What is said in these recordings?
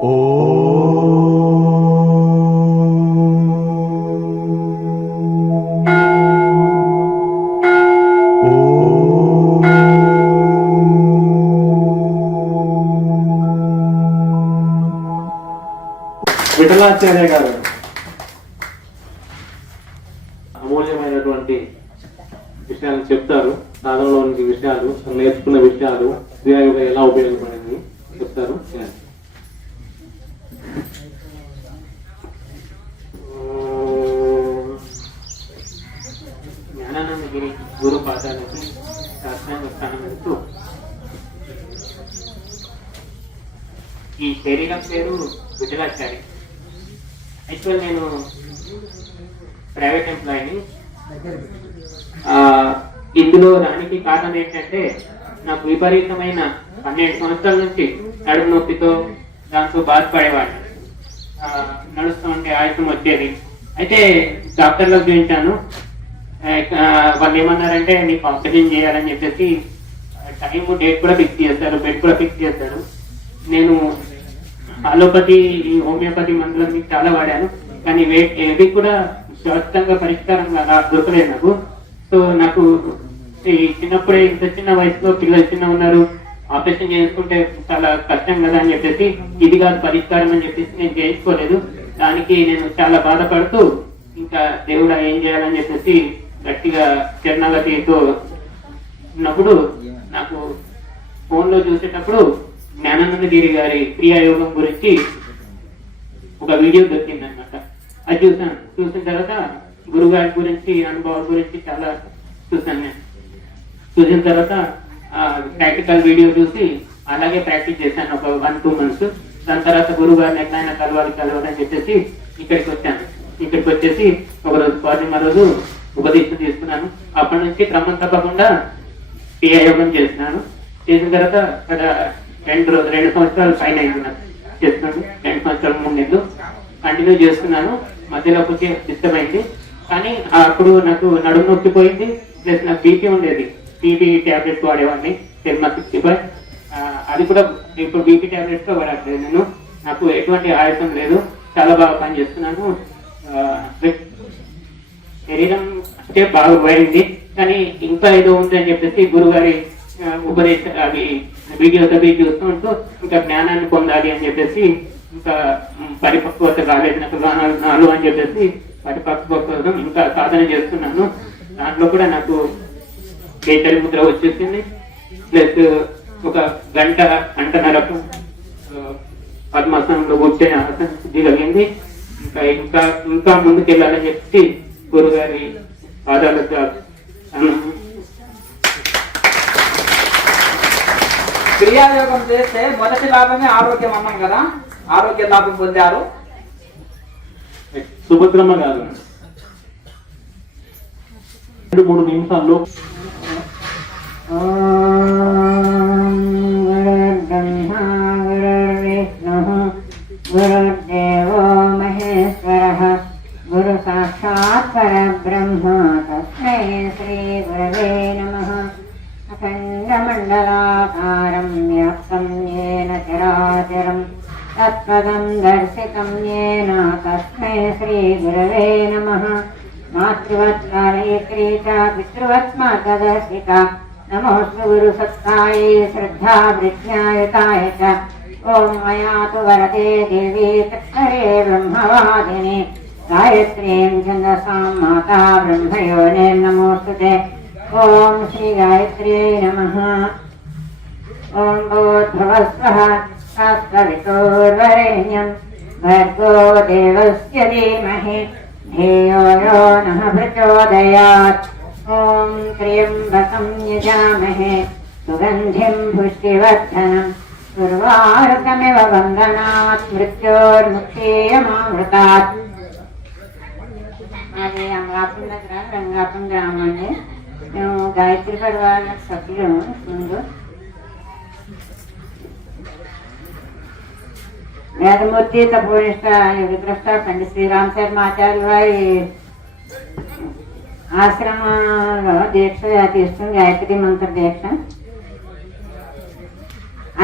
విఠలాచార్య గారు అమూల్యమైనటువంటి విషయాలు చెప్తారు. సాధనలోని విషయాలు, నేర్చుకున్న విషయాలు, క్రియాయోగం ఎలా ఉపయోగపడింది చెప్తారు. జ్ఞానానందగిరి గురు పాదాలకి శాస్త్రాంగ స్థానం ఇస్తూ ఈ శరీరం పేరు విఠలాచారి. యాక్చువల్ నేను ప్రైవేట్ ఎంప్లాయీని. ఇందులో రానికి కారణం ఏంటంటే నాకు విపరీతమైన 12 సంవత్సరాల నుంచి నడుము నొప్పితో దాంతో బాధపడేవాడిని. నడుస్తూ ఉంటే ఆయుసం వచ్చేది. అయితే డాక్టర్లకు చూపించాను. వాళ్ళు ఏమన్నారంటే నీకు ఆపరేషన్ చేయాలని చెప్పేసి టైం డేట్ కూడా ఫిక్స్ చేస్తారు, బెడ్ కూడా ఫిక్స్ చేస్తారు. నేను అలోపతి, హోమియోపతి మందులను చాలా వాడాను, కానీ ఏది కూడా శాశ్వతంగా పరిష్కారం దొరకలేదు నాకు. సో నాకు ఈ చిన్నప్పుడే ఇంత చిన్న వయసులో పిల్లలు చిన్న ఉన్నారు, ఆపరేషన్ చేసుకుంటే చాలా కష్టం కదా అని చెప్పేసి ఇది కాదు పరిష్కారం అని చెప్పేసి నేను చేయించుకోలేదు. దానికి నేను చాలా బాధపడుతూ ఇంకా దేవుడా ఏం చేయాలని చెప్పేసి గట్టిగా శరణాగతితో ఉన్నప్పుడు నాకు ఫోన్ లో చూసేటప్పుడు జ్ఞానానందగిరి గారి క్రియాయోగం గురించి ఒక వీడియో దొరికింది అనమాట. అది చూసాను. చూసిన తర్వాత గురుగారి గురించి, అనుభవాల గురించి చాలా చూసాను. నేను చూసిన తర్వాత ప్రాక్టికల్ వీడియో చూసి అలాగే ప్రాక్టీస్ చేశాను ఒక 1-2 months. దాని తర్వాత గురువు గారిని ఎట్లయినా కలవాలని చెప్పేసి ఇక్కడికి వచ్చాను. ఇక్కడికి వచ్చేసి ఒకరోజు పౌర్ణిమ రోజు ఉపదేశం తీసుకున్నాను. అప్పటి నుంచి క్రమం తప్పకుండా క్రియాయోగం చేస్తున్నాను. చేసిన తర్వాత అక్కడ 2 సంవత్సరాలు పైన అయింది చేస్తున్నాను. 2 సంవత్సరాల 3 నెలలు కంటిన్యూ చేస్తున్నాను. మధ్యలో కొంచెం డిస్టర్బ్ అయింది, కానీ అప్పుడు నాకు నడుము నొప్పిపోయింది, ప్లస్ నాకు బీపీ ఉండేది. బీపీ ట్యాబ్లెట్స్ వాడేవాడిని, 10/65. అది కూడా ఇప్పుడు బీపీ ట్యాబ్లెట్స్ తో వాడట్లేదు నేను. నాకు ఎటువంటి ఆయాసం లేదు, చాలా బాగా పనిచేస్తున్నాను. శరీరం అంటే బాగా పోయింది, కానీ ఇంకా ఏదో ఉంది అని చెప్పేసి గురుగారి ఉపదేశ అది వీడియోతో చూస్తూ ఉంటూ ఇంకా జ్ఞానాన్ని పొందాలి అని చెప్పేసి, ఇంకా పరిపక్వత రాలేదు నాకు అని చెప్పేసి పరిపక్వత కోసం ఇంకా సాధన చేస్తున్నాను. దాంట్లో కూడా నాకు కేసరి ముద్ర వచ్చేసింది. ప్లస్ ఒక గంటన్నరకు పద్మాసనంలో కూర్చొని ఆసన శుద్ధి కలిగింది. ఇంకా ముందుకెళ్ళాలని చెప్పి గురుగారి పాదాలకు క్రియాయోగం చేస్తే మొదటి లాభమే ఆరోగ్యం అన్నాం కదా. ఆరోగ్య లాభం పొందారు. సుభద్రమ్మ గారు 2-3 నిమిషాల్లో గురుదేవో మహేశ్వరః గురు సాక్షాత్ పరబ్రహ్మ తస్మై శ్రీ గురవే నమః. అఖండమండలాకారం వ్యాప్తం యేన చరాచరం తత్పదం దర్శితం యేన తస్మై శ్రీ గురవే నమః. మాతృవత్కారయత్రీ చ పితృవత్ మాతదర్శిక నమోస్తు గురు సత్తాయే శ్రద్ధా ప్రజ్ఞాయుతాయ చ. ఓం మయా తు వరదే దేవీ తత్కరే బ్రహ్మవాదిని గాయత్రీం ఛందసాం మాతా బ్రహ్మయోనిర్నమోస్తుతే. ఓం శ్రీ గాయత్ర్యై నమః. ఓం భూర్భువస్వః తత్సవితుర్వరేణ్యం భర్గో దేవస్య ధీమహి ధియో యో నః ప్రచోదయాత్. ఓం త్ర్యంబకం యజామహే సుగంధిం పుష్టివర్ధనం ఉర్వారుకమివ బంధనాత్ మృత్యోర్ముక్షీయమామృతాత్. మాది అమలాపురం దగ్గర రంగాపురం గ్రామం అండి. మేము గాయత్రి పరివార సభ్యులు. ముందు వేదమూర్తి తపోనిష్ట యుగద్రష్ట పండిత్ శ్రీరామ్ శర్మాచార్య వారి ఆశ్రమంలో దీక్ష తీసుకుని గాయత్రి మంత్ర దీక్ష.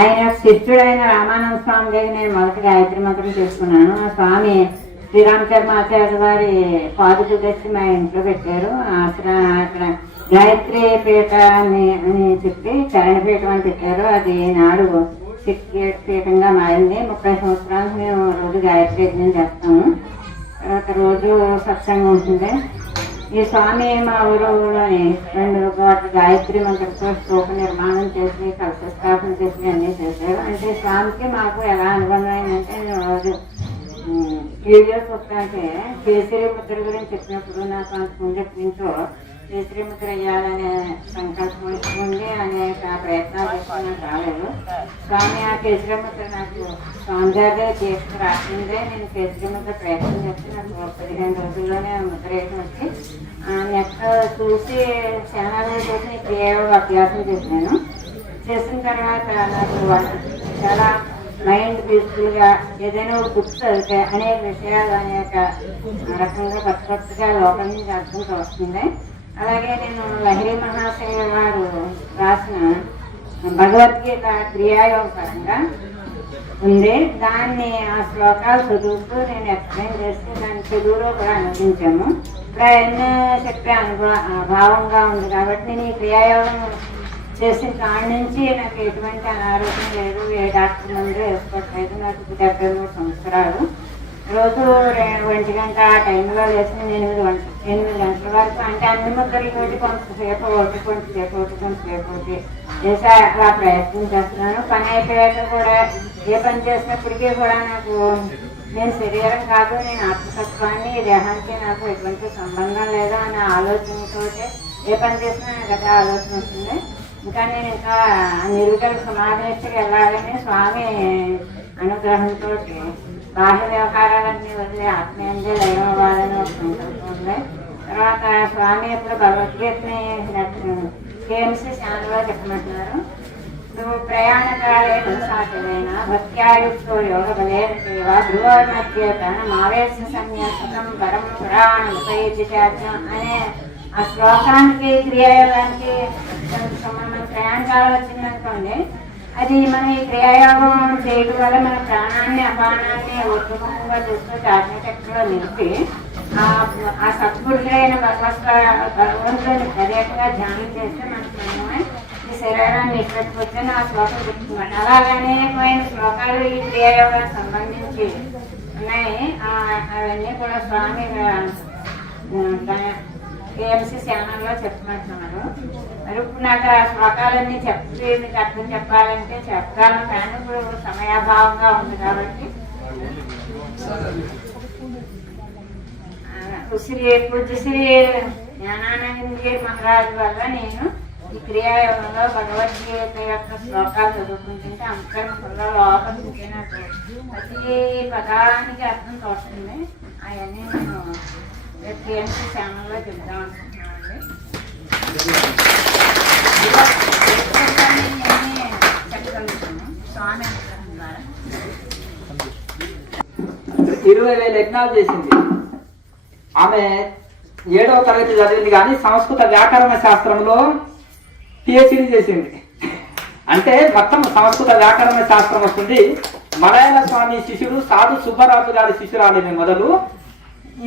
ఆయన శిష్యుడైన రామానంద స్వామి దగ్గర నేను మొదటి గాయత్రి మంత్రం చేసుకున్నాను. ఆ స్వామి శ్రీరామచర్మాచార్య వారి పాదుకు తెచ్చి మా ఇంట్లో పెట్టారు. అక్కడ గాయత్రి పీఠ అని చెప్పి చరణపీఠం అని పెట్టారు. అది నాడు పీఠంగా మారింది. 30 సంవత్సరాలు మేము రోజు గాయత్రి యజ్ఞం చేస్తాము. తర్వాత రోజు సత్సంగం ఉంటుంది. ఈ స్వామి మా ఊరిలోని 2 కోట్ల గాయత్రి మంత్రంతో స్తూప నిర్మాణం చేసి కలశ స్థాపన చేసి అన్నీ చేశారు. అంటే స్వామికి మాకు ఎలా అనుబంధం అయిందంటే రోజు వీడియోస్ వస్తుంటే కేసరి ముద్ర గురించి చెప్పినప్పుడు నాకు అంతకుముందు నుంచో కేసరి ముద్ర వేయాలనే సంకల్పం ఇస్తుంది. అనేక ప్రయత్నాలు చేసుకున్నా రాలేదు. స్వామి ఆ కేసరి ముద్ర నాకు స్వామి గారే చేసి రాసిందే. నేను కేసరి ముద్ర ప్రయత్నం చేస్తే నాకు 15 రోజుల్లోనే ముద్ర వేయడం వచ్చి నెక్స్ట్ చూసి ఛానల్ చూసి క్రియాయోగ అభ్యాసం చేసినాను. చేసిన తర్వాత నాకు చాలా మైండ్ పీస్ఫుల్గా ఏదైనా ఒక బుక్ చదివితే అనేక విషయాలు అనేక రకంగా కొత్తగా లోపల నుంచి అర్థం వస్తుంది. అలాగే నేను లహరి మహాశయ వారు రాసిన భగవద్గీత క్రియాయోగ పరంగా ఉంది. దాన్ని ఆ శ్లోకాలు చదువుతూ నేను ఎక్స్ప్లెయిన్ చేసి దాన్ని తెలుగులో కూడా అనుభవించాము. ఇప్పుడు అవన్నీ చెప్పే భావంగా ఉంది కాబట్టి నేను ఈ క్రియాయోగం చేసిన కాడి నుంచి నాకు ఎటువంటి అనారోగ్యం లేదు. ఏ డాక్టర్ మందు వేసుకోవట్లేదు. నాకు 73 సంవత్సరాలు. రోజు 1 గంట ఆ టైంలో లేచిన 8 గంటల వరకు అంటే అన్ని ముద్రలతోటి కొంతసేపు ఒకటి చేసి అలా ప్రయత్నం చేస్తున్నాను. పని అయిపోయాక కూడా ఏ పని చేసినప్పటికీ కూడా నాకు నేను శరీరం కాదు, నేను ఆత్మతత్వాన్ని, దేహానికి నాకు ఎటువంటి సంబంధం లేదా అనే ఆలోచనతో ఏ పని చేసినా నాకు అదే ఆలోచన వస్తుంది. ఇంకా నేను ఇంకా నిర్వికల సమాధికి వెళ్ళాలని స్వామి అనుగ్రహంతో బాహ్య వ్యవహారాలన్నీ వదిలే ఆత్మీయంగా లయమవ్వాలని ఒక సంకల్పం ఉంది. తర్వాత స్వామి ఇప్పుడు భగవద్గీతని కేఎంసీ ఛానల్లో చెప్పమంటున్నారు. నువ్వు ప్రయాణకాలేన సాధ్యమైన భక్త్యాయుక్తో యోగ బలేన సేవ ధ్రువమధ్యేత మావేశ సన్యాసం పరం పురాణం ఉపయోగించాం అనే ఆ శ్లోకానికి క్రియాయోగానికి మన ప్రయాణకాలం వచ్చిందనుకోండి. అది మన ఈ క్రియాయోగం చేయడం వల్ల మన ప్రాణాన్ని అపానాన్ని ఉద్భవంగా చూసుకొని ఆత్మశక్తిలో నిలిపి ఆ సత్పురుషుడైన భగవంతుని ప్రత్యేకంగా ధ్యానం చేస్తే మనమే ఈ శరీరాన్ని ఇష్టపడిపోతే ఆ శ్లోకం చెప్తున్నాడు. అలాగే అనేకమైన శ్లోకాలు ఈ క్రియాయోగానికి సంబంధించి ఉన్నాయి. అవన్నీ కూడా స్వామి కేఎంసీ ఛానల్లో చెప్పమంటున్నారు. మరి ఇప్పుడు నాకు ఆ శ్లోకాలన్నీ చెప్పి మీకు అర్థం చెప్పాలంటే చెప్పగలను, కానీ ఇప్పుడు సమయాభావంగా ఉంది కాబట్టి శ్రీ జ్ఞానానందగిరి మహారాజు వల్ల నేను ఈ క్రియాయోగంలో భగవద్గీత యొక్క శ్లోకాలు చదువుకుంటుంటే అంతర్ముఖంలో లోపలికి నాకు ప్రతి పదానికి అర్థం తోస్తుంది. అవన్నీ నేను కేఎంసీ ఛానల్లో చెప్దాం అనుకుంటున్నాను. చెప్పగలుగుతాను స్వామి అనుగ్రహం ద్వారా. 20,000 యజ్ఞాలు చేసింది ఆమె. 7వ తరగతి చదివింది కానీ సంస్కృత వ్యాకరణ శాస్త్రంలో పిహెచ్డి చేసింది. అంటే మొత్తం సంస్కృత వ్యాకరణ శాస్త్రం వస్తుంది. మలయాళ స్వామి శిష్యుడు సాధు సుబ్బరాజు గారి శిష్యురాలిని మొదలు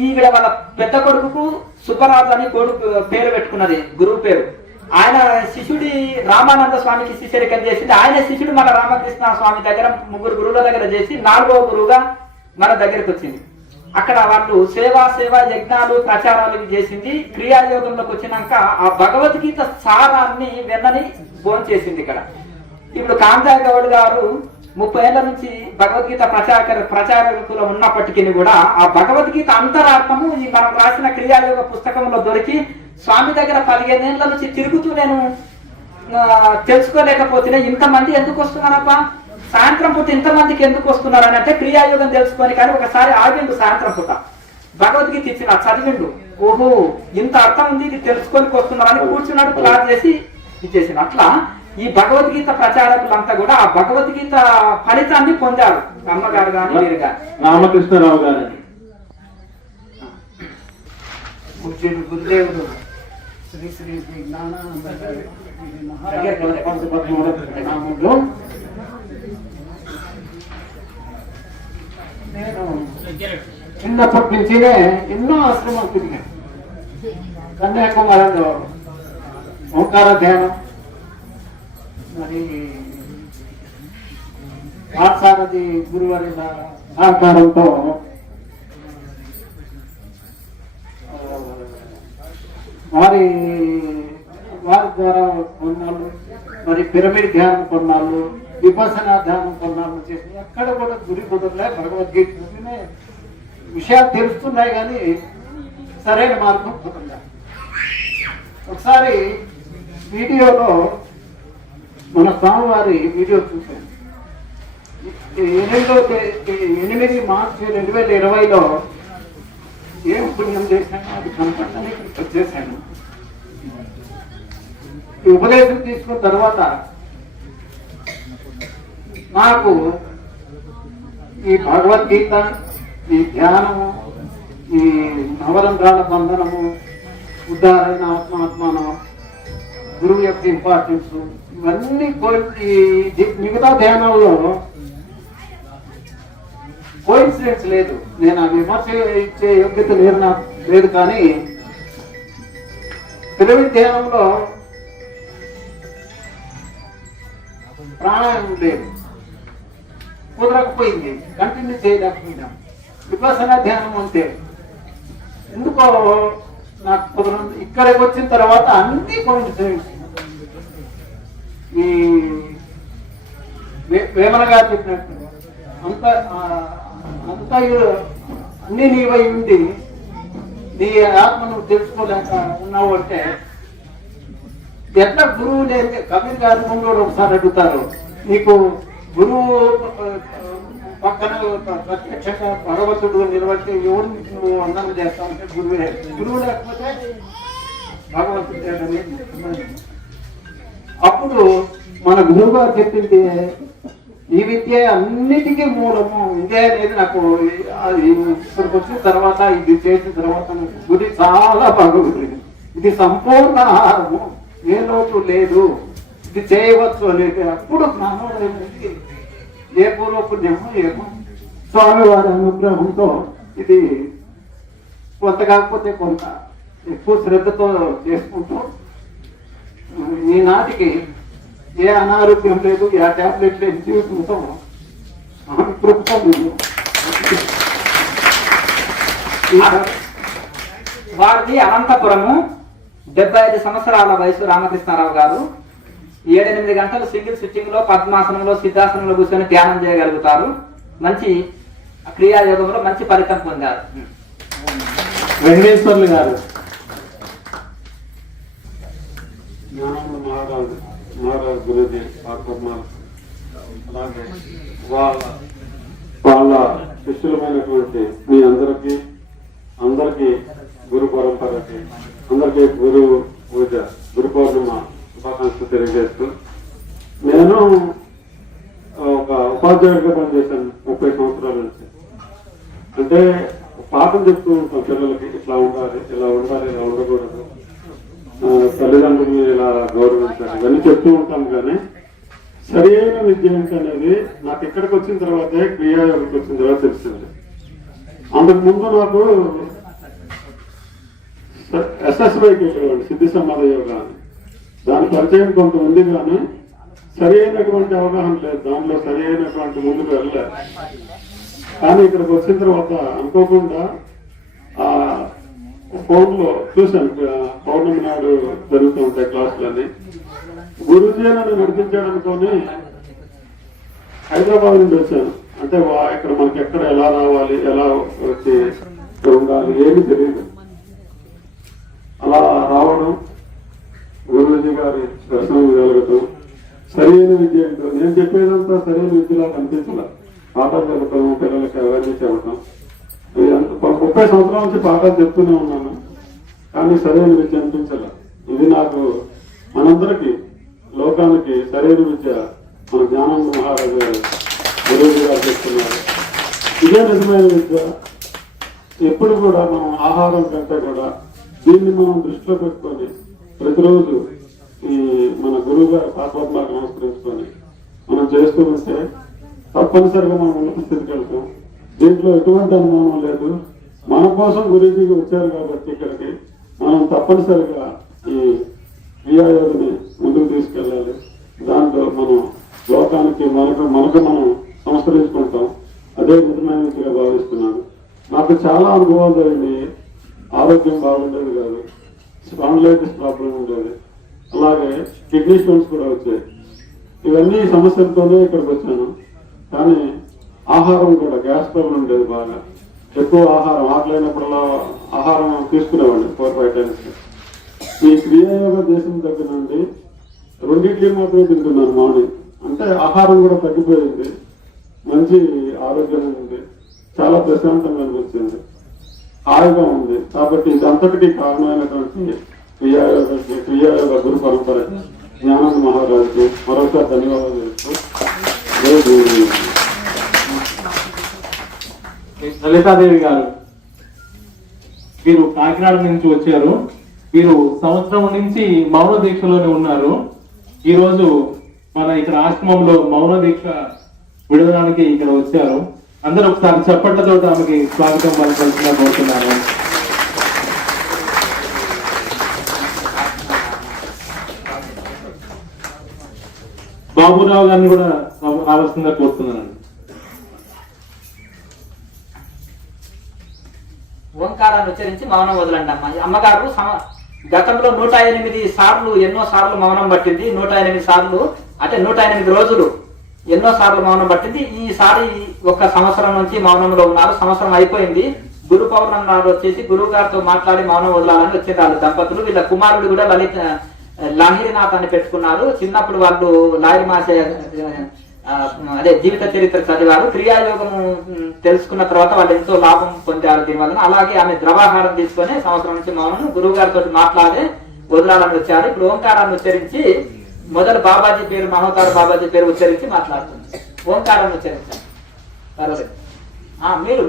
ఈవిడ వాళ్ళ పెద్ద కొడుకు సుబ్బరాజు అని కొడుకు పేరు పెట్టుకున్నది, గురువు పేరు. ఆయన శిష్యుడి రామానంద స్వామికి శిష్యరికం చేసింది. ఆయన శిష్యుడు మన రామకృష్ణ స్వామి దగ్గర 3 గురువుల దగ్గర చేసి 4వ గురువుగా మన దగ్గరకు వచ్చింది. అక్కడ వాళ్ళు సేవ యజ్ఞాలు ప్రచారాలు చేసింది. క్రియాయోగంలోకి వచ్చినాక ఆ భగవద్గీత సారాన్ని వెన్నని భోంచేసింది. ఇక్కడ ఇప్పుడు కాంతాయ గౌడ్ గారు 30 ఏళ్ల నుంచి భగవద్గీత ప్రచారకులు ఉన్నప్పటికీ కూడా ఆ భగవద్గీత అంతరాత్మము ఈ మనం రాసిన క్రియాయోగ పుస్తకంలో దొరికి స్వామి దగ్గర 15 ఏళ్ల నుంచి తిరుగుతూ నేను తెలుసుకోలేకపోతే ఇంతమంది ఎందుకు వస్తున్నారప్ప, సాయంత్రం పూట ఇంతమందికి ఎందుకు వస్తున్నారు అని అంటే క్రియాయోగం తెలుసుకొని. కానీ ఒకసారి ఆగిండు సాయంత్రం పూట భగవద్గీత ఇచ్చిన చదివిండు. ఓహో ఇంత అర్థం ఉంది, ఇది తెలుసుకొని వస్తున్నారని కూర్చున్నాడు, క్లాస్ చేసి ఇచ్చేసిన. అట్లా ఈ భగవద్గీత ప్రచారకులంతా కూడా ఆ భగవద్గీత ఫలితాన్ని పొందారు. అమ్మగారు కానీ మీరు కానీ రామకృష్ణరావు గారని గురుదేవుడు శ్రీ శ్రీ శ్రీ జ్ఞానానంద గారి చిన్నప్పటి నుంచినే ఎన్నో ఆశ్రమాలు తిరిగాను. కన్యాకుమారిలో ఓంకార ధ్యానం, మరి పాఠశారథి గురువారి సహకారంతో వారి ద్వారా కొన్నాళ్ళు, మరి పిరమిడ్ ధ్యానం కొన్నాళ్ళు, విపసన ధ్యానం కొన్నాళ్ళు చేసి ఎక్కడ కూడా గురి కుదరలే. భగవద్గీత విషయాలు తెలుస్తున్నాయి కానీ సరైన మార్గం కుదరలే. ఒకసారి వీడియోలో మన స్వామివారి వీడియో చూశాను. 8 మార్చి 2020లో ఏం పుణ్యం చేశానో అది కనపడని ఇక్కడికి వచ్చేసాను. ఈ ఉపదేశం తీసుకున్న తర్వాత నాకు ఈ భగవద్గీత, ఈ ధ్యానము, ఈ నవరంధ్రాల బంధనము, ఉదాహరణ ఆత్మాత్మానం, గురువు యొక్క ఇంపార్టెన్స్, ఇవన్నీ మిగతా ధ్యానాల్లో కోయిన్సిడెన్స్ లేదు. నేను ఆ విమర్శ ఇచ్చే యోగ్యత లేదు కానీ పిరమిడ్ ధ్యానంలో ప్రాణాయామం లేదు, కుదరకపోయింది, కంటిన్యూ చేయలేకపోయినాం. విపసన ధ్యానం అంతే, ఎందుకో నాకు కుదరదు. ఇక్కడికి వచ్చిన తర్వాత అన్ని కోయిన్సిడెన్స్. ఈ వేమన గారు చెప్పినట్టు అంతా అన్ని నీవై ఉండి నీ ఆత్మ నువ్వు తెలుసుకోలేక ఉన్నావు అంటే ఎట్లా గురువు లేదు. కబీర్ గారి ముందు ఒకసారి అడుగుతారు, నీకు గురువు పక్కన ప్రత్యక్షంగా భగవంతుడు నిలబడితే ఎవరు నువ్వు అందంగా చేస్తావు అంటే గురువే. గురువు లేకపోతే భగవంతుడు. అప్పుడు మన గురువు గారు చెప్పింది ఈ విద్య అన్నిటికీ మూలము ఇదే అనేది నాకు ఇక్కడికి వచ్చిన తర్వాత, ఇది చేసిన తర్వాత గురి చాలా బాగుంది. ఇది సంపూర్ణ ఆహారము, ఏ లోటు లేదు, ఇది చేయవచ్చు అనేది. అప్పుడు జ్ఞానోదయం, ఏ పూర్వపుణ్యమో ఏమో స్వామివారి అనుగ్రహంతో ఇది కొంత కాకపోతే కొంత ఎక్కువ శ్రద్ధతో చేసుకుంటూ ఈనాటికి ఏ అనారోగ్యం లేదు, ఏ టాబ్లెట్ లేదు, జీవితంతో వారిది అనంతపురము. 75 సంవత్సరాల వయసు రామకృష్ణారావు గారు 7-8 గంటలు సింగిల్ సిట్టింగ్ లో పద్మాసనంలో సిద్ధాసనంలో కూర్చొని ధ్యానం చేయగలుగుతారు. మంచి క్రియాయోగంలో మంచి ఫలితం పొందారు. వెంకటేశ్వర్లు గారు మహారాజు గురుజీ అలాగే వాళ్ళ శిష్యులమైనటువంటి మీ అందరికీ గురు పరంపరకి అందరికీ గురు పూజ, గురు పౌర్ణిమ శుభాకాంక్షలు తెలియజేస్తూ, నేను ఒక ఉపాధ్యాయుడిగా పనిచేశాను 30 సంవత్సరాల నుంచి. అంటే పాఠం చెప్తూ ఉంటాం పిల్లలకి, ఇట్లా ఉండాలి, ఇలా ఉండాలి, ఇలా ఉండకూడదు, తల్లిదండ్రులు ఇలా గౌరవించాలి, ఇవన్నీ చెప్తూ ఉంటాం. కానీ సరి అయిన విద్య ఏంటనేది నాకు ఇక్కడికి వచ్చిన తర్వాతే, క్రియాయోగికి వచ్చిన తర్వాత తెలిసింది. అంతకు ముందు నాకు SSYకి వెళ్ళేవాడు, సిద్ధి సమాధి యోగా అని. దాని పరిచయం కొంత ఉంది కానీ సరి అయినటువంటి అవగాహన లేదు, దాంట్లో సరి అయినటువంటి ముందుకు వెళ్ళలేదు. కానీ ఇక్కడికి వచ్చిన తర్వాత అనుకోకుండా ఫోన్ లో చూశాను, పౌర్ణమి నాడు జరుగుతూ ఉంటాయి క్లాసులన్నీ. గురుజీ నన్ను నడిపించాడు అనుకొని హైదరాబాద్ నుండి వచ్చాను. అంటే ఇక్కడ మనకి ఎక్కడ ఎలా రావాలి, ఎలా వచ్చి ఉండాలి ఏమి తెలియదు. అలా రావడం, గురుజీ గారి దర్శనం కలగటం, సరైన విద్య ఏంటో నేను చెప్పేదంతా సరైన విద్యలా కనిపించాల. పాఠాలు చెప్పటం, పిల్లలకి అవన్నీ చెప్పటం, 30 సంవత్సరాల నుంచి పాఠాలు చెప్తూనే ఉన్నాను కానీ సరైన విద్య అనిపించాల. ఇది నాకు మనందరికీ లోకానికి సరైన విద్య మన జ్ఞానానంద మహారాజు గారు గురువు గారు చెప్తున్నారు. ఇదే నిజమైన విద్య. ఎప్పుడు కూడా మనం ఆహారం కంటే కూడా దీన్ని మనం దృష్టిలో పెట్టుకొని ప్రతిరోజు ఈ మన గురువు గారు పాత్మకు నమస్కరించుకొని మనం చేస్తూ ఉంటే తప్పనిసరిగా మనం ఉన్నత స్థితికి వెళ్తాం. దీంట్లో ఎటువంటి అనుమానం లేదు. మన కోసం గురూజీకి వచ్చారు కాబట్టి ఇక్కడికి మనం తప్పనిసరిగా ఈ క్రియాయోగిని ముందుకు తీసుకెళ్ళాలి. దాంట్లో మనం లోకానికి మనకు మనం సంస్కరించుకుంటాం. అదే నిజమైనదిగా భావిస్తున్నాను. నాకు చాలా అనుభవాలు జరిగింది. ఆరోగ్యం బాగుండేది కాదు, స్పాండిలైటిస్ ప్రాబ్లం ఉండేది, అలాగే కిడ్నీ స్టోన్స్ కూడా వచ్చాయి. ఇవన్నీ సమస్యలతోనే ఇక్కడికి వచ్చాను. కానీ ఆహారం కూడా గ్యాస్ ట్రబుల్ ఉండేది, బాగా ఎక్కువ ఆహారం ఆకలైనప్పుడల్లా ఆహారం తీసుకునేవాడిని 4-5 times. ఈ క్రియాయోగ దేశం దగ్గర నుండి 2 ఇడ్లీ మాత్రమే తింటున్నాను మార్నింగ్. అంటే ఆహారం కూడా తగ్గిపోయింది, మంచి ఆరోగ్యం ఉంది, చాలా ప్రశాంతంగా అనిపించింది, హాయిగా ఉంది. కాబట్టి ఇదంతటికీ కారణమైనటువంటి క్రియాయోగ గురు పరంపర జ్ఞానంద మహారాజుకి మరొకసారి ధన్యవాదాలు చెప్తూ లలితాదేవి గారు, వీరు కాకినాడ నుంచి వచ్చారు. వీరు సంవత్సరం నుంచి మౌన దీక్షలోనే ఉన్నారు. ఈ రోజు మన ఇక్కడ ఆశ్రమంలో మౌన దీక్ష విడవడానికి ఇక్కడ వచ్చారు. అందరూ ఒకసారి చప్పట్లతో ఆమెకి స్వాగతం పలకాల్సిందిగా కోరుతున్నాను. బాబురావు గారిని కూడా రావాల్సిందిగా కోరుతున్నాను. ఓంకారాన్ని ఉచ్చరించి మౌనం వదలండి అమ్మ. అమ్మగారు గతంలో 108 సార్లు ఎన్నో సార్లు మౌనం పట్టింది. 108 సార్లు అంటే 108 రోజులు ఎన్నో సార్లు మౌనం పట్టింది. ఈసారి 1 సంవత్సరం నుంచి మౌనంలో ఉన్నారు. సంవత్సరం అయిపోయింది. గురు పౌర్ణమి నాడు వచ్చేసి గురువు గారితో మాట్లాడి మౌనం వదలాలని వచ్చింది వాళ్ళు దంపతులు. వీళ్ళ కుమారుడు కూడా లాహిరినాథ్ అని పెట్టుకున్నారు. చిన్నప్పుడు వాళ్ళు లాహిరి మాసే అదే జీవిత చరిత్ర చదివారు. క్రియాయోగం తెలుసుకున్న తర్వాత వాళ్ళు ఎంతో లాభం పొందారు దీనివల్ల. అలాగే ఆమె ద్రవాహారం తీసుకొని సంవత్సరం నుంచి మౌనం గురువు గారితో మాట్లాడి వదలాలని వచ్చారు. ఇప్పుడు ఓంకారాన్ని ఉచ్చరించి మొదలు బాబాజీ పేరు, మహోతార బాబాజీ పేరు ఉచ్చరించి మాట్లాడుతుంది. ఓంకారాన్ని ఉచ్చరించండి. పర్వాలేదు.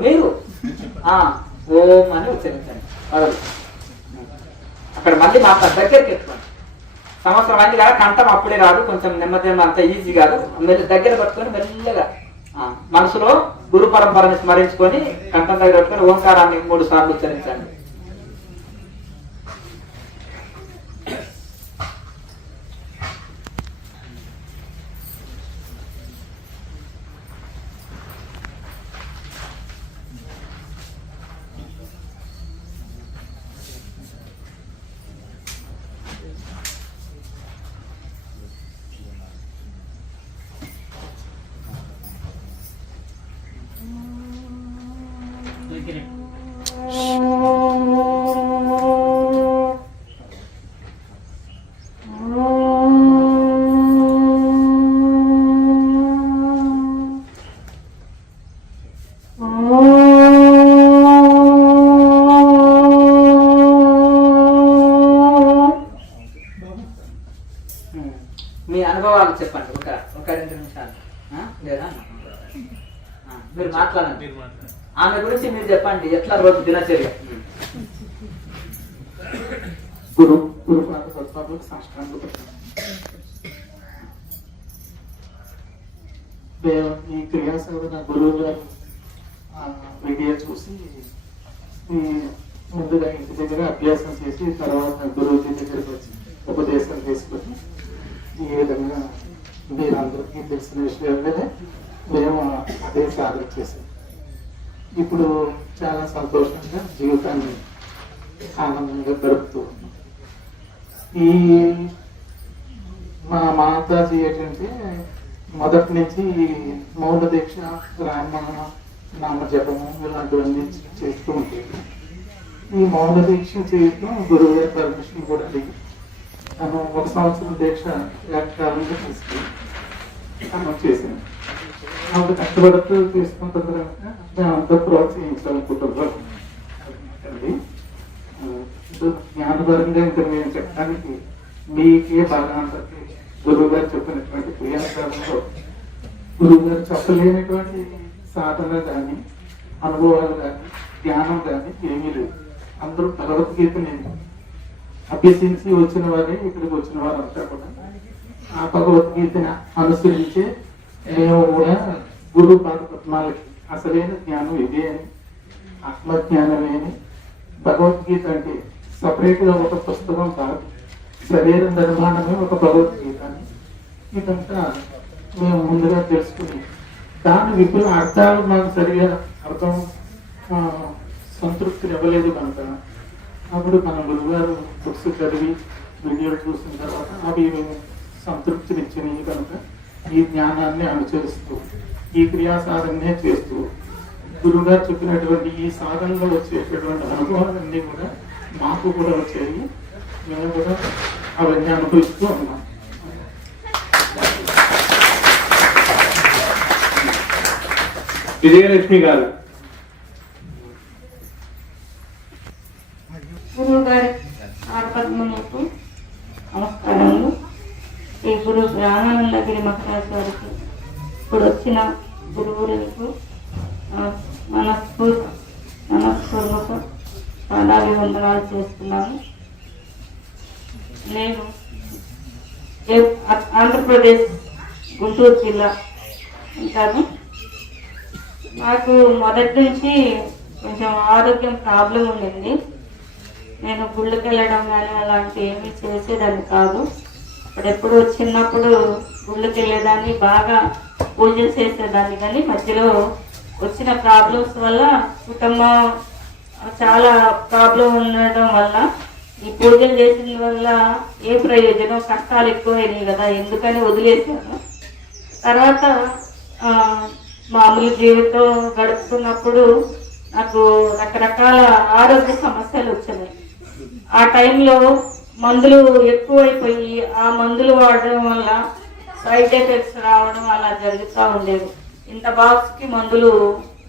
మీరు ఓం అని ఉచ్చరించండి. పర్వాలేదు. అక్కడ మళ్ళీ మాట్లాడు, దగ్గరికి ఎత్తుకోండి. సంవత్సరం అయింది కదా, కంఠం అప్పుడే రాదు, కొంచెం నెమ్మది అంత ఈజీ కాదు. దగ్గర పట్టుకొని మెల్లగా మనసులో గురు పరంపరని స్మరించుకొని కంఠం దగ్గర పట్టుకొని ఓంకారాన్ని 3 సార్లు ఉచ్చరించండి. మీ అనుభవాలు చెప్పండి. ఒక 2 నిమిషాలు లేదా మీరు మాట్లాడండి. ఆమె గురించి మీరు చెప్పండి. ఎట్లా రోజు దినచర్య? ఈ క్రియాశోధన గురువు గారు వీడియో చూసి ముందుగా ఇంటి దగ్గర అభ్యాసం చేసి తర్వాత గురువుజీ దగ్గరికి వచ్చి ఉపదేశం తీసుకొని ఈ విధంగా మీరందరికీ తెలిసిన విషయాలనే మేము అదే సాధన చేసాం. ఇప్పుడు చాలా సంతోషంగా జీవితాన్ని ఆనందంగా గడుపుతూ ఉన్నాం. ఈ మా మాతాజీ ఏంటంటే మొదటి నుంచి మౌన దీక్ష, రామ నామ జపము ఇలాంటివన్నీ చేస్తూ ఉంటుంది. ఈ మౌన దీక్ష చేయడం గురువు గారి పర్మిషన్ కూడా అడిగి తను 1 సంవత్సరం దీక్ష ఏకాలంగా తీసుకుని తను చేశాను. ఆవిడ కష్టపడుతూ తీసుకుంటున్న అంతా ప్రోత్సహించాలనుకుంటున్నారు. జ్ఞానపరంగా ఇంకా మేము చెప్పడానికి మీకే బాగా అందరికీ గురువు గారు చెప్పినటువంటి క్రియాకాలంలో గురువు గారు చెప్పలేనటువంటి సాధన కానీ అనుభవాలు కానీ జ్ఞానం కానీ ఏమీ లేదు. అందరూ భగవద్గీతని అభ్యసించి వచ్చిన వారే ఇక్కడికి వచ్చిన వారంతా కూడా ఆ భగవద్గీతని అనుసరించి మేము కూడా గురువు పాద పద్మాలకి అసలైన జ్ఞానం ఇదే అని, ఆత్మజ్ఞానమే అని. భగవద్గీత అంటే సపరేట్గా ఒక పుస్తకం కాదు, శరీర నిర్మాణమే ఒక భగవద్గీత అని. ఇదంతా మేము ముందుగా తెలుసుకుని దాని విపుల అర్థాలు మాకు సరిగా అర్థం సంతృప్తిని ఇవ్వలేదు కనుక అప్పుడు మన గురువుగారు బుక్స్ చదివి వీడియోలు చూసిన తర్వాత అవి సంతృప్తినిచ్చినవి కనుక ఈ జ్ఞానాన్ని అనుసరిస్తూ ఈ క్రియా సాధననే చేస్తూ గురువుగారు చెప్పినటువంటి ఈ సాధనలో వచ్చేటటువంటి అనుభవాలన్నీ కూడా మాకు కూడా వచ్చాయి. మేము కూడా అవన్నీ అనుభవిస్తూ ఉన్నాం. విజయలక్ష్మి గారు. గురువు గారి ఆడపద్మలకు నమస్కారములు. ఈ గురు జ్ఞానానందగిరి మహారాజ్ గారికి ఇప్పుడు వచ్చిన గురువులకు మనస్పూర్వక పాదాభివందనాలు చేస్తున్నాను. నేను ఆంధ్రప్రదేశ్ గుంటూరు జిల్లా ఉంటాను. నాకు మొదటి నుంచి కొంచెం ఆరోగ్యం ప్రాబ్లం ఉండింది. నేను గుళ్ళకి వెళ్ళడం కానీ అలాంటివి ఏమీ చేసేదాన్ని కాదు. అప్పుడెప్పుడు చిన్నప్పుడు గుళ్ళకి వెళ్ళేదాన్ని, బాగా పూజలు చేసేదాన్ని. కానీ మధ్యలో వచ్చిన ప్రాబ్లమ్స్ వల్ల కుటుంబం చాలా ప్రాబ్లం ఉండడం వల్ల ఈ పూజలు చేసిన వల్ల ఏ ప్రయోజనం, కష్టాలు ఎక్కువైనాయి కదా, ఎందుకని వదిలేసాను. తర్వాత మామూలు జీవితం గడుపుతున్నప్పుడు నాకు రకరకాల ఆరోగ్య సమస్యలు వచ్చినాయి. ఆ టైంలో మందులు ఎక్కువైపోయి ఆ మందులు వాడడం వల్ల సైడ్ ఎఫెక్ట్స్ రావడం అలా జరుగుతూ ఉండేది. ఇంత బాక్స్కి మందులు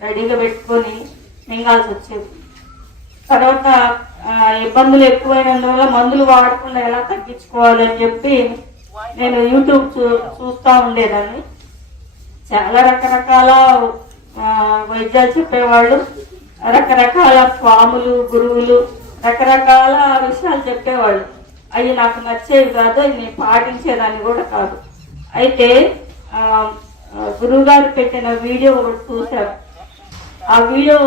రెడీగా పెట్టుకొని మింగాల్సి వచ్చేది. తర్వాత ఇబ్బందులు ఎక్కువైనందువల్ల మందులు వాడకుండా ఎలా తగ్గించుకోవాలని చెప్పి నేను యూట్యూబ్ చూస్తూ ఉండేదాన్ని. చాలా రకరకాల వైద్యాలు చెప్పేవాళ్ళు, రకరకాల స్వాములు, గురువులు రకరకాల విషయాలు చెప్పేవాళ్ళు. అవి నాకు నచ్చేవి కాదు, అవి నేను పాటించేదాన్ని కూడా కాదు. అయితే గురువుగారు పెట్టిన వీడియో ఒకటి చూశాను. ఆ వీడియో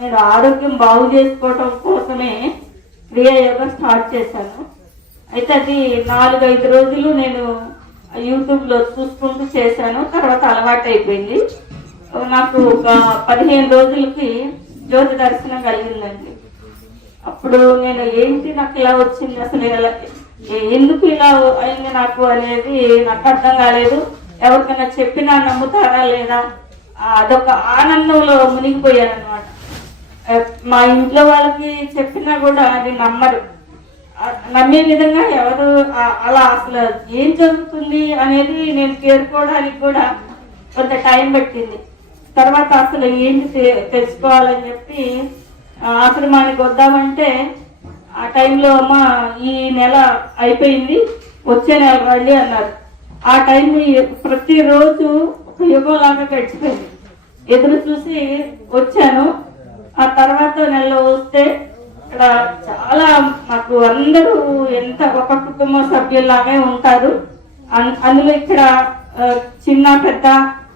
నేను ఆరోగ్యం బాగు చేసుకోవటం కోసమే క్రియాయోగం స్టార్ట్ చేశాను. అయితే అది 4-5 రోజులు నేను యూట్యూబ్లో చూసుకుంటూ చేశాను. తర్వాత అలవాటు అయిపోయింది. నాకు ఒక 15 రోజులకి జ్యోతి దర్శనం కలిగిందండి. అప్పుడు నేను ఏంటి నాకు ఇలా వచ్చింది, అసలు ఎందుకు ఇలా అయింది నాకు అనేది నాకు అర్థం కాలేదు. ఎవరికైనా చెప్పినా నమ్ముతారా లేదా, అదొక ఆనందంలో మునిగిపోయాను అనమాట. మా ఇంట్లో వాళ్ళకి చెప్పినా కూడా అది నమ్మరు. నమ్మే విధంగా ఎవరు అలా అసలు ఏం జరుగుతుంది అనేది నేను చేరుకోవడానికి కూడా కొంత టైం పట్టింది. తర్వాత అసలు ఏంటి తెలుసుకోవాలని చెప్పి ఆశ్రమానికి వద్దామంటే ఆ టైంలో అమ్మ ఈ నెల అయిపోయింది, వచ్చే నెల రండి అన్నారు. ఆ టైం ప్రతిరోజు ఒక యుగంలాగా గడిచిపోయింది. ఎదురు చూసి వచ్చాను. ఆ తర్వాత నెలలో వస్తే ఇక్కడ చాలా మాకు అందరూ ఎంత ఒక కుటుంబ సభ్యుల్లాగే ఉంటారు. అందులో ఇక్కడ చిన్న పెద్ద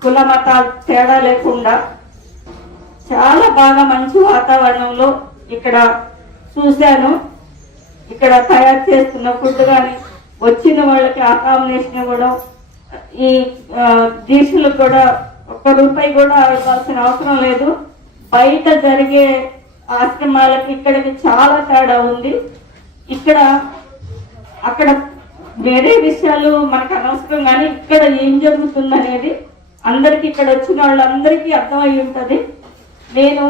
కుల మతాలు తేడా లేకుండా చాలా బాగా మంచి వాతావరణంలో ఇక్కడ చూశాను. ఇక్కడ తయారు చేస్తున్న ఫుడ్ కానీ, వచ్చిన వాళ్ళకి అకామిడేషన్ ఇవ్వడం, ఈ దీక్షలకు కూడా ₹1 కూడా ఇవ్వాల్సిన అవసరం లేదు. బయట జరిగే ఆశ్రమాలకి ఇక్కడికి చాలా తేడా ఉంది. ఇక్కడ అక్కడ వేరే విషయాలు మనకు అనవసరం, కానీ ఇక్కడ ఏం జరుగుతుంది అనేది అందరికి, ఇక్కడ వచ్చిన వాళ్ళందరికీ అర్థమై ఉంటుంది. నేను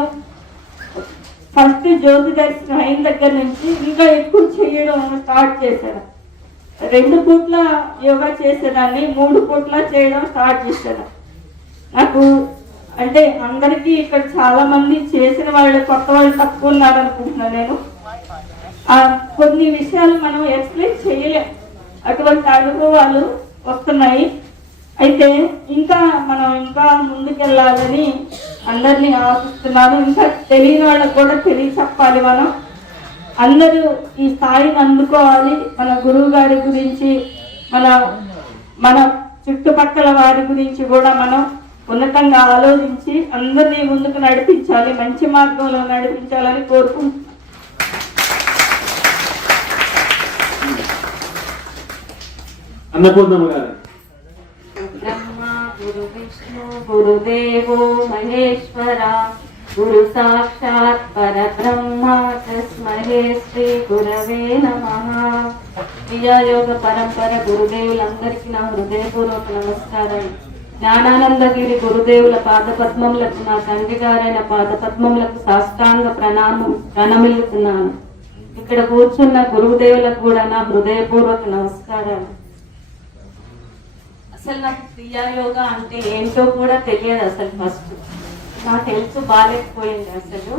ఫస్ట్ జ్యోతి దర్శనం అయిన దగ్గర నుంచి ఇంకా ఎక్కువ చేయడం స్టార్ట్ చేశాను. 2 పూట్ల యోగా చేసేదాన్ని, 3 పూట్ల చేయడం స్టార్ట్ చేశాను. నాకు అంటే అందరికీ ఇక్కడ చాలా మంది చేసిన వాళ్ళు, కొత్త వాళ్ళు తక్కువ ఉన్నారనుకుంటున్నాను నేను. కొన్ని విషయాలు మనం ఎక్స్ప్లెయిన్ చేయలేం, అటువంటి అనుభవాలు వస్తున్నాయి. అయితే మనం ఇంకా ముందుకెళ్ళాలని అందరినీ ఆశిస్తున్నాను. ఇంకా తెలియని వాళ్ళకు కూడా చెప్పాలి. మనం అందరూ ఈ స్థాయిని అందుకోవాలి. మన గురువు గారి గురించి, మన చుట్టుపక్కల వారి గురించి కూడా మనం ఉన్నతంగా ఆలోచించి అందరినీ ముందుకు నడిపించాలి, మంచి మార్గంలో నడిపించాలని కోరుకుంటున్నాను. అన్నపూర్ణమ్మ గారు. బ్రహ్మ గురు విష్ణు గురుదేవో మహేశ్వర గురు సాక్షాత్ పరబ్రహ్మ తస్మై శ్రీ గురవే నమః. క్రియాయోగ పరంపర గురుదేవులందరికీ నా హృదయపూర్వక నమస్కారం. జ్ఞానానందగిరి గురుదేవుల పాదపద్మములకు, నా తండ్రి గారైన పాదపద్మములకు సాష్టాంగ ప్రణమిల్లుతున్నాను. ఇక్కడ కూర్చున్న గురుదేవులకు కూడా నా హృదయపూర్వక నమస్కారాలు. అసలు నాకు క్రియాయోగా అంటే ఏంటో కూడా తెలియదు. అసలు ఫస్ట్ నా హెల్త్ బాగాలేకపోయింది. అసలు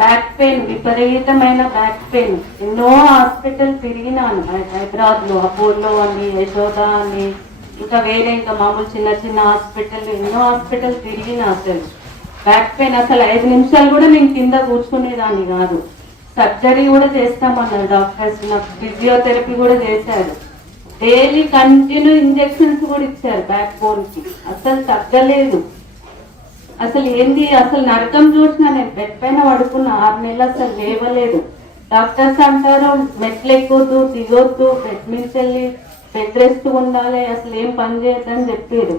బ్యాక్ పెయిన్, విపరీతమైన బ్యాక్ పెయిన్. ఎన్నో హాస్పిటల్ తిరిగినాను హైదరాబాద్ లో, అపోలో అని, యశోద అని, ఇంకా వేరే ఇంకా మామూలు చిన్న చిన్న హాస్పిటల్, ఎన్నో హాస్పిటల్ తిరిగిన. అసలు బ్యాక్ పెయిన్ అసలు 5 నిమిషాలు కూడా నేను కింద కూర్చునేదాన్ని కాదు. సర్జరీ కూడా చేస్తామన్నారు డాక్టర్స్. నాకు ఫిజియోథెరపీ కూడా చేశారు. డైలీ కంటిన్యూ ఇంజెక్షన్స్ కూడా ఇచ్చారు బ్యాక్ బోన్ కి. అసలు తగ్గలేదు. అసలు ఏంది, అసలు నరకం చూసినా. నేను బెడ్ పైన పడుకున్న 6 నెలలు అసలు లేవలేదు. డాక్టర్స్ అంటారు మెట్లు ఎక్కొద్దు, దిగొద్దు, బెడ్ నుంచి వెళ్ళి బెడ్ రెస్ట్ ఉండాలి, అసలు ఏం పని చేయొద్దని చెప్పారు.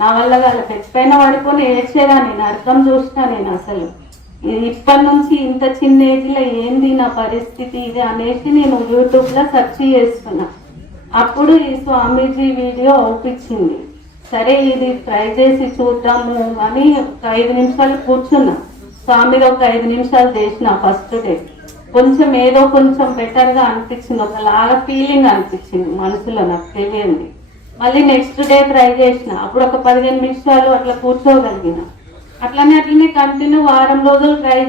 నా వల్ల వాళ్ళ బెడ్ పైన పడుకొని ఏడ్చేదాన్ని. నరకం చూసినా నేను. అసలు ఇప్పటి నుంచి ఇంత చిన్న ఏజ్ లో ఏంది నా పరిస్థితి ఇది అనేసి నేను యూట్యూబ్ లో సెర్చ్ చేస్తున్నా. అప్పుడు ఈ స్వామీజీ వీడియో అవుపించింది. సరే ఇది ట్రై చేసి చూద్దాము అని ఒక 5 నిమిషాలు కూర్చున్నా. స్వామిది ఒక 5 నిమిషాలు చేసిన ఫస్ట్ డే. కొంచెం ఏదో కొంచెం బెటర్ గా అనిపించింది, ఒకలాగా ఫీలింగ్ అనిపించింది మనసులో, నాకు తెలియంది. మళ్ళీ నెక్స్ట్ డే ట్రై చేసిన. అప్పుడు ఒక 15 నిమిషాలు అట్లా కూర్చోగలిగిన. అట్లనే కంటిన్యూ వారం రోజులు ట్రై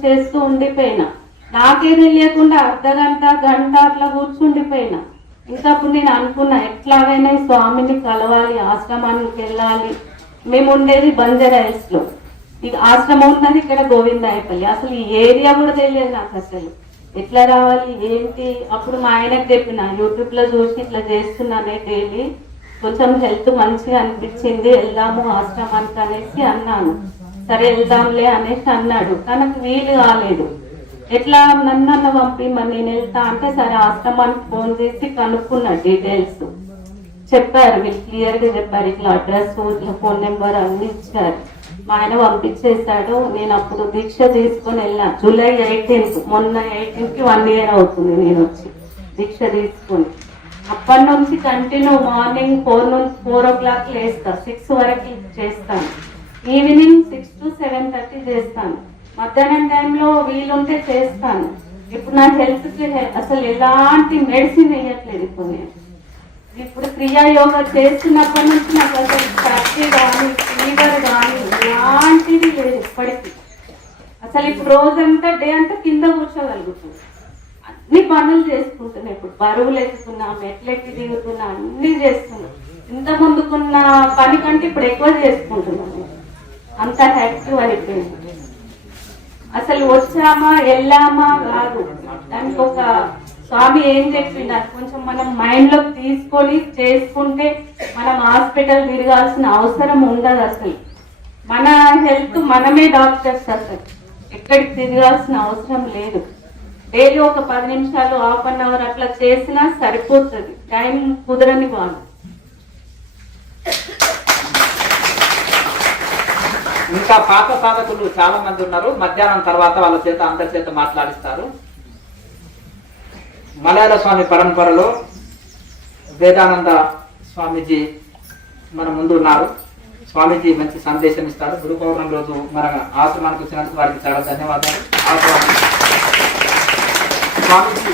చేస్తూ ఉండిపోయినా. నాకే తెలియకుండా అర్ధగంట గంట అట్లా కూర్చుండిపోయినా. ఇంకా అప్పుడు నేను అనుకున్నా ఎట్లాగైనా ఈ స్వామిని కలవాలి, ఆశ్రమానికి వెళ్ళాలి. మేము ఉండేది బంజారాహిల్స్ లో, ఇది ఆశ్రమం ఉన్నది ఇక్కడ గోవిందాయపల్లి. అసలు ఈ ఏరియా కూడా తెలియదు నాకు. అసలు ఎట్లా రావాలి ఏంటి. అప్పుడు మా ఆయనకు చెప్పిన, యూట్యూబ్ లో చూసి ఇట్లా చేస్తున్నానే డైలీ, కొంచెం హెల్త్ మంచిగా అనిపించింది, వెళ్దాము ఆశ్రమానికి అనేసి అన్నాను. సరే వెళ్దాంలే అనేసి అన్నాడు. తనకు వీలు కాలేదు. ఎట్లా నన్ను పంపి మరి నేను వెళ్తా అంటే, సరే ఆశ్రమానికి ఫోన్ చేసి కనుక్కున్నా డీటెయిల్స్. చెప్పారు వీళ్ళు క్లియర్ గా చెప్పారు, ఇట్లా అడ్రస్, ఇట్లా ఫోన్ నెంబర్ అన్ని ఇచ్చారు. మా ఆయన పంపించేశాడు. నేను అప్పుడు దీక్ష తీసుకొని వెళ్ళా. జూలై 18th, మొన్న 18th కి 1 year అవుతుంది నేను వచ్చి దీక్ష తీసుకొని. అప్పటి నుంచి కంటిన్యూ మార్నింగ్ 4 o'clock లేస్తా, 6 వరకు చేస్తాను. ఈవినింగ్ 6 to 7:30 చేస్తాను. మధ్యాహ్నం టైంలో వీలుంటే చేస్తాను. ఇప్పుడు నా హెల్త్ కి అసలు ఎలాంటి మెడిసిన్ వేయట్లేదు. ఇప్పుడు క్రియాయోగా చేస్తున్నప్పటి నుంచి నాకు అసలు సర్ది కానీ ఫీవర్ కానీ ఎలాంటిది లేదు ఇప్పటికీ. అసలు ఇప్పుడు రోజంతా డే అంతా కింద కూర్చోగలుగుతుంది. అన్ని పనులు చేసుకుంటున్నా. ఇప్పుడు బరువులు ఎత్తుకున్నా, మెట్లెక్కి దిగుతున్నా, అన్ని చేస్తున్నా. ఇంత ముందుకున్న పని కంటే ఇప్పుడు ఎక్కువ చేసుకుంటున్నాను. అంత యాక్టివ్ అయిపోయింది. అసలు వచ్చామా వెళ్ళామా కాదు. దానికి ఒక స్వామి ఏం చెప్పిండు, కొంచెం మనం మైండ్ లోకి తీసుకొని చేసుకుంటే మనం హాస్పిటల్ తిరగాల్సిన అవసరం ఉండదు. అసలు మన హెల్త్ మనమే డాక్టర్స్. అసలు ఎక్కడికి తిరగాల్సిన అవసరం లేదు. డైలీ ఒక 10 నిమిషాలు, 1/2 hour అట్లా చేసినా సరిపోతుంది. టైం కుదరని వాళ్ళు. ఇంకా పాత సాధకులు చాలా మంది ఉన్నారు. మధ్యాహ్నం తర్వాత వాళ్ళ చేత అందరి చేత మాట్లాడిస్తారు. మలయాళ స్వామి పరంపరలో వేదానంద స్వామీజీ మన ముందు ఉన్నారు. స్వామీజీ మంచి సందేశం ఇస్తారు. గురు పౌర్ణమి రోజు మన ఆశ్రమానికి వచ్చినందుకు వారికి చాలా ధన్యవాదాలు. స్వామీజీ